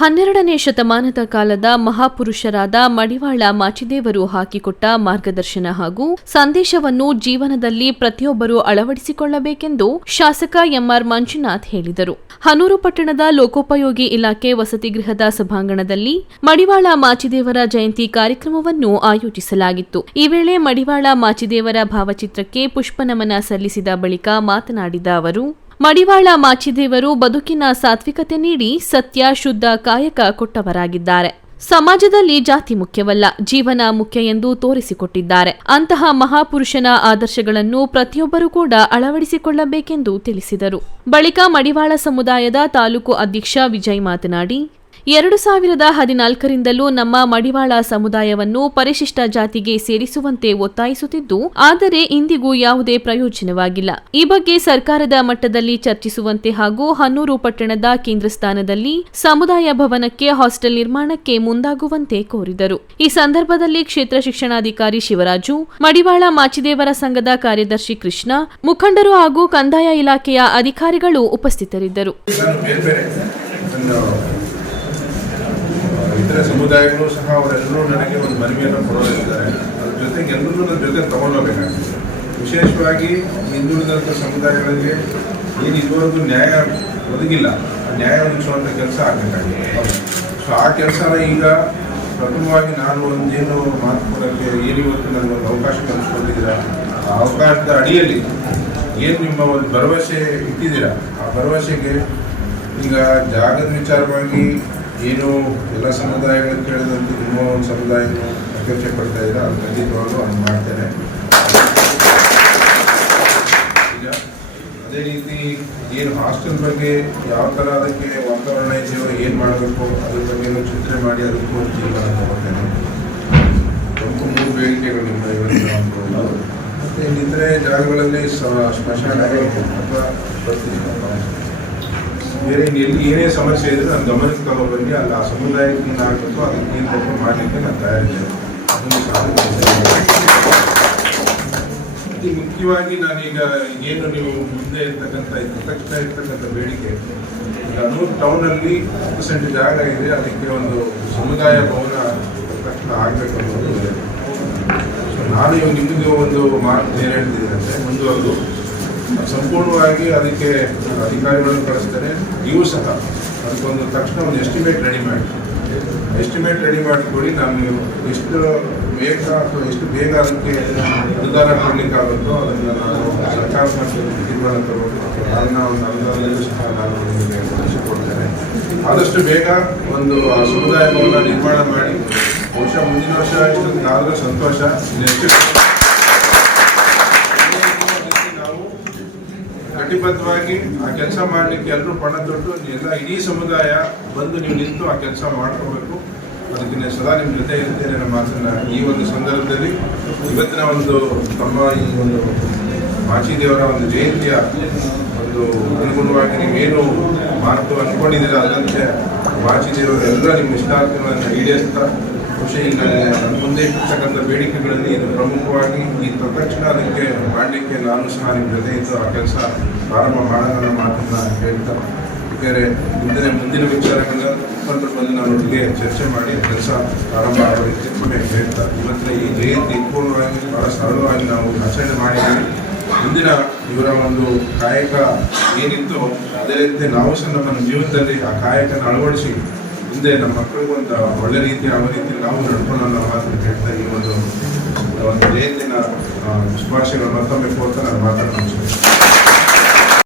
12ನೇ ಶತಮಾನದ ಕಾಲದ ಮಹಾಪುರುಷರಾದ ಮಡಿವಾಳ ಮಾಚಿದೇವರು ಹಾಕಿಕೊಟ್ಟ ಮಾರ್ಗದರ್ಶನ ಹಾಗೂ ಸಂದೇಶವನ್ನು ಜೀವನದಲ್ಲಿ ಪ್ರತಿಯೊಬ್ಬರೂ ಅಳವಡಿಸಿಕೊಳ್ಳಬೇಕೆಂದು ಶಾಸಕ ಎಂಆರ್ ಮಂಜುನಾಥ್ ಹೇಳಿದರು. ಹನೂರು ಪಟ್ಟಣದ ಲೋಕೋಪಯೋಗಿ ಇಲಾಖೆ ವಸತಿಗೃಹದ ಸಭಾಂಗಣದಲ್ಲಿ ಮಡಿವಾಳ ಮಾಚಿದೇವರ ಜಯಂತಿ ಕಾರ್ಯಕ್ರಮವನ್ನು ಆಯೋಜಿಸಲಾಗಿತ್ತು. ಈ ವೇಳೆ ಮಡಿವಾಳ ಮಾಚಿದೇವರ ಭಾವಚಿತ್ರಕ್ಕೆ ಪುಷ್ಪನಮನ ಸಲ್ಲಿಸಿದ ಬಳಿಕ ಮಾತನಾಡಿದ ಅವರು, ಮಡಿವಾಳ ಮಾಚಿದೇವರು ಬದುಕಿನ ಸಾತ್ವಿಕತೆ ನೀಡಿ ಸತ್ಯ, ಶುದ್ಧ ಕಾಯಕ ಕೊಟ್ಟವರಾಗಿದ್ದಾರೆ. ಸಮಾಜದಲ್ಲಿ ಜಾತಿ ಮುಖ್ಯವಲ್ಲ, ಜೀವನ ಮುಖ್ಯ ಎಂದು ತೋರಿಸಿಕೊಟ್ಟಿದ್ದಾರೆ. ಅಂತಹ ಮಹಾಪುರುಷನ ಆದರ್ಶಗಳನ್ನು ಪ್ರತಿಯೊಬ್ಬರೂ ಕೂಡ ಅಳವಡಿಸಿಕೊಳ್ಳಬೇಕೆಂದು ತಿಳಿಸಿದರು. ಬಳಿಕ ಮಡಿವಾಳ ಸಮುದಾಯದ ತಾಲೂಕು ಅಧ್ಯಕ್ಷ ವಿಜಯ್ ಮಾತನಾಡಿ, 2014ರಿಂದಲೂ ನಮ್ಮ ಮಡಿವಾಳ ಸಮುದಾಯವನ್ನು ಪರಿಶಿಷ್ಟ ಜಾತಿಗೆ ಸೇರಿಸುವಂತೆ ಒತ್ತಾಯಿಸುತ್ತಿದ್ದು, ಆದರೆ ಇಂದಿಗೂ ಯಾವುದೇ ಪ್ರಯೋಜನವಾಗಿಲ್ಲ. ಈ ಬಗ್ಗೆ ಸರ್ಕಾರದ ಮಟ್ಟದಲ್ಲಿ ಚರ್ಚಿಸುವಂತೆ ಹಾಗೂ ಹನೂರು ಪಟ್ಟಣದ ಕೇಂದ್ರ ಸ್ಥಾನದಲ್ಲಿ ಸಮುದಾಯ ಭವನಕ್ಕೆ ಹಾಸ್ಟೆಲ್ ನಿರ್ಮಾಣಕ್ಕೆ ಮುಂದಾಗುವಂತೆ ಕೋರಿದರು. ಈ ಸಂದರ್ಭದಲ್ಲಿ ಕ್ಷೇತ್ರ ಶಿಕ್ಷಣಾಧಿಕಾರಿ ಶಿವರಾಜು, ಮಡಿವಾಳ ಮಾಚಿದೇವರ ಸಂಘದ ಕಾರ್ಯದರ್ಶಿ ಕೃಷ್ಣ, ಮುಖಂಡರು ಹಾಗೂ ಕಂದಾಯ ಇಲಾಖೆಯ ಅಧಿಕಾರಿಗಳು ಉಪಸ್ಥಿತರಿದ್ದರು. ಇತರ ಸಮುದಾಯಗಳು ಸಹ ಅವರೆಲ್ಲರೂ ನನಗೆ ಒಂದು ಮನವಿಯನ್ನು ಕೊಡೋರಿದ್ದಾರೆ. ಅದ್ರ ಜೊತೆಗೆ ಎಲ್ಲರೂ ನನ್ನ ಜೊತೆ ತಗೊಂಡೋಗ್ಬೇಕಾಗ್ತದೆ. ವಿಶೇಷವಾಗಿ ಹಿಂದುಳಿದಂಥ ಸಮುದಾಯಗಳಿಗೆ ಏನು ಇದುವರೆಗೂ ನ್ಯಾಯ ಒದಗಿಲ್ಲ, ನ್ಯಾಯ ಒದಗಿಸುವಂಥ ಕೆಲಸ ಆಗಬೇಕಾಗಿದೆ. ಸೊ ಆ ಕೆಲಸನ ಈಗ ಪ್ರಥಮವಾಗಿ ನಾನು ಒಂದೇನು ಮಾತು ಕೊಡೋಕ್ಕೆ ಏನಿವತ್ತು ನನಗೊಂದು ಅವಕಾಶ ಕಲ್ಪಿಸ್ಕೊಂಡಿದ್ದೀರಾ, ಆ ಅವಕಾಶದ ಅಡಿಯಲ್ಲಿ ಏನು ನಿಮ್ಮ ಒಂದು ಭರವಸೆ ಇಟ್ಟಿದ್ದೀರಾ, ಆ ಭರವಸೆಗೆ ಈಗ ಜಾಗದ ವಿಚಾರವಾಗಿ ಏನು ಎಲ್ಲ ಸಮುದಾಯಗಳು ಕೇಳಿದಂತೆ ನಿಮ್ಮ ಒಂದು ಸಮುದಾಯವನ್ನು ಅಪೇಕ್ಷೆ ಪಡ್ತಾ ಇದ್ದಾರೆ, ಅದು ಖಂಡಿತವಾಗೂ ಅದು ಮಾಡ್ತೇನೆ. ಈಗ ಅದೇ ರೀತಿ ಏನು ಹಾಸ್ಟೆಲ್ ಬಗ್ಗೆ ಯಾವ ಥರ ಅದಕ್ಕೆ ವಾತಾವರಣ ಇದೆಯೋ ಏನು ಮಾಡಬೇಕು ಅದ್ರ ಬಗ್ಗೆ ಚಿಂತನೆ ಮಾಡಿ ಅದಕ್ಕೂ ಜೀವನ ತಗೊಳ್ತೇನೆ. ಪ್ರಮುಖ 3 ಬೇಡಿಕೆಗಳು ನಿಮ್ಮ ಇವತ್ತು ಮತ್ತು ಇನ್ನಿತರೆ ಜಾಗಗಳಲ್ಲಿ ಸ್ಮಶಾನಗಳು ಅಥವಾ ಬರ್ತೀನಿ ಬೇರೆ ಎಲ್ಲಿ ಏನೇ ಸಮಸ್ಯೆ ಇದ್ರೆ ನಾನು ಗಮನಕ್ಕೆ ತಗೊಬನ್ನಿ, ಅಲ್ಲಿ ಆ ಸಮುದಾಯಕ್ಕೆ ಏನಾಗಬೇಕು ಅದಕ್ಕೆ ಏನು ತಪ್ಪು ಮಾಡಲಿಕ್ಕೆ ನಾನು ತಯಾರಿದ್ದೇನೆ. ಅದನ್ನು ಅತಿ ಮುಖ್ಯವಾಗಿ ನಾನೀಗ ಏನು ನೀವು ಮುಂದೆ ಇರ್ತಕ್ಕಂಥ ತಕ್ಷಣ ಇರ್ತಕ್ಕಂಥ ಬೇಡಿಕೆ, ಈಗ ಹನೂರು ಟೌನಲ್ಲಿ 10% ಜಾಗ ಇದೆ, ಅದಕ್ಕೆ ಒಂದು ಸಮುದಾಯ ಭವನ ತಕ್ಷಣ ಆಗಬೇಕು ಅನ್ನೋದು ಇದೆ. ಸೊ ನಾನು ಇವಾಗ ನಿಮಗೆ ಒಂದು ಮಾತು ಏನು ಹೇಳ್ತಿದ್ದೀನಂತೆ, ಮುಂದುವರೆದು ಸಂಪೂರ್ಣವಾಗಿ ಅದಕ್ಕೆ ಅಧಿಕಾರಿಗಳನ್ನು ಕಳಿಸ್ತೇನೆ. ನೀವು ಸಹ ಅದಕ್ಕೊಂದು ತಕ್ಷಣ ಒಂದು ಎಸ್ಟಿಮೇಟ್ ರೆಡಿ ಮಾಡಿಕೊಡಿ. ನಾನು ಎಷ್ಟು ಬೇಗ ಅಥವಾ ಎಷ್ಟು ಬೇಗ ಅದಕ್ಕೆ ಅನುದಾನ ಕೊಡಲಿಕ್ಕಾಗುತ್ತೋ ಅದನ್ನು ನಾನು ಸರ್ಕಾರ ಮಟ್ಟದಲ್ಲಿ ತೀರ್ಮಾನ ತಗೊಂಡು ಅದನ್ನು ಒಂದು ಅನುದಾನದಲ್ಲೂ ಸಹ ನಾನು ನಿಮಗೆ ಕೊಡಿಸಿಕೊಡ್ತೇನೆ. ಆದಷ್ಟು ಬೇಗ ಒಂದು ಸಮುದಾಯ ಭವನ ನಿರ್ಮಾಣ ಮಾಡಿ ಬಹುಶಃ ಮುಂದಿನ ವರ್ಷ ಇಷ್ಟೊಂದು ಸಂತೋಷ. ನೆಕ್ಸ್ಟ್ ಕಟಿಬದ್ಧವಾಗಿ ಆ ಕೆಲಸ ಮಾಡಲಿಕ್ಕೆ ಎಲ್ಲರೂ ಪಣ ತೊಟ್ಟು ಎಲ್ಲ ಇಡೀ ಸಮುದಾಯ ಬಂದು ನೀವು ನಿಂತು ಆ ಕೆಲಸ ಮಾಡ್ಕೋಬೇಕು. ಅದಕ್ಕೆ ನಾನು ಸದಾ ನಿಮ್ಮ ಜೊತೆ ಇರ್ತೇನೆ ನಮ್ಮ ಮಾತನ್ನ. ಈ ಒಂದು ಸಂದರ್ಭದಲ್ಲಿ ಇವತ್ತಿನ ಒಂದು ತಮ್ಮ ಈ ಒಂದು ಮಾಚಿದೇವರ ಒಂದು ಜಯಂತಿಯ ಒಂದು ಅನುಗುಣವಾಗಿ ನೀವೇನು ಮಾತು ಅಂದ್ಕೊಂಡಿದ್ದೀರ ಅದರಂತೆ ಮಾಚಿದೇವರು ಎಲ್ಲ ನಿಮ್ಮ ಇಷ್ಟಾರ್ಥಗಳನ್ನು ಈಡೇರಿಸ್ತಾ ಬಹುಶಃ ಈಗ ನನ್ನ ಮುಂದೆ ಇರ್ತಕ್ಕಂಥ ಬೇಡಿಕೆಗಳಲ್ಲಿ ಇದು ಪ್ರಮುಖವಾಗಿ ಈ ತಕ್ಷಣ ಅದಕ್ಕೆ ಮಾಡಲಿಕ್ಕೆ ನಾನು ಸಹ ನಿಮ್ಮ ಜೊತೆ ಇದ್ದು ಆ ಕೆಲಸ ಪ್ರಾರಂಭ ಮಾಡೋಣ ಮಾತನ್ನು ಹೇಳ್ತಾ, ಬೇರೆ ಮುಂದಿನ ವಿಚಾರಗಳನ್ನ ಮುಖಂಡರು ಬಂದು ನಾನೊಟ್ಟಿಗೆ ಚರ್ಚೆ ಮಾಡಿ ಕೆಲಸ ಪ್ರಾರಂಭ ಆಗೋ ರೀತಿ ಹೇಳ್ತಾ, ಇವತ್ತಿನ ಈ ಜಯಂತಿ ಪೂರ್ಣವಾಗಿ ಬಹಳ ಸರಳವಾಗಿ ನಾವು ಆಚರಣೆ ಮಾಡಿದ್ದೀವಿ. ಮುಂದಿನ ಇವರ ಒಂದು ಕಾಯಕ ಏನಿತ್ತು ಅದೇ ರೀತಿ ನಾವು ಸಹ ನಮ್ಮ ಜೀವನದಲ್ಲಿ ಆ ಕಾಯಕನ ಅಳವಡಿಸಿ ಮುಂದೆ ನಮ್ಮ ಮಕ್ಕಳಿಗೂ ಒಂದು ಒಳ್ಳೆ ರೀತಿ ಯಾವ ರೀತಿ ನಾವು ನಡ್ಕೊಂಡು ಅನ್ನೋ ಮಾತನ್ನು ಹೇಳ್ತಾ ಈ ಒಂದು ಜಯಂತಿನ ಶುಭಾಶಯಗಳು ಮತ್ತೊಮ್ಮೆ ಕೋರ್ತಾ ನಾನು ಮಾತಾಡೋಣ.